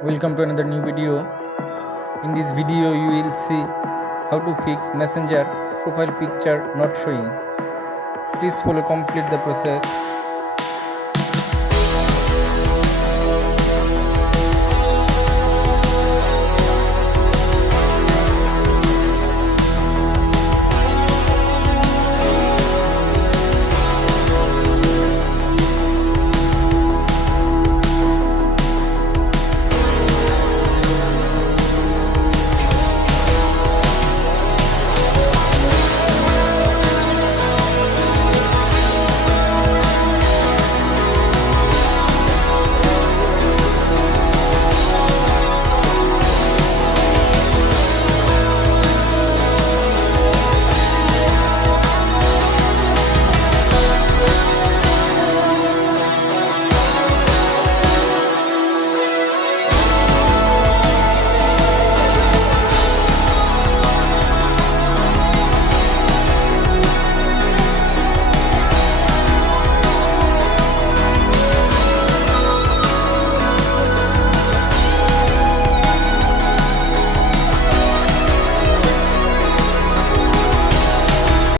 Welcome to another new video. In this video you will see how to fix messenger profile picture not showing. Please follow complete the process.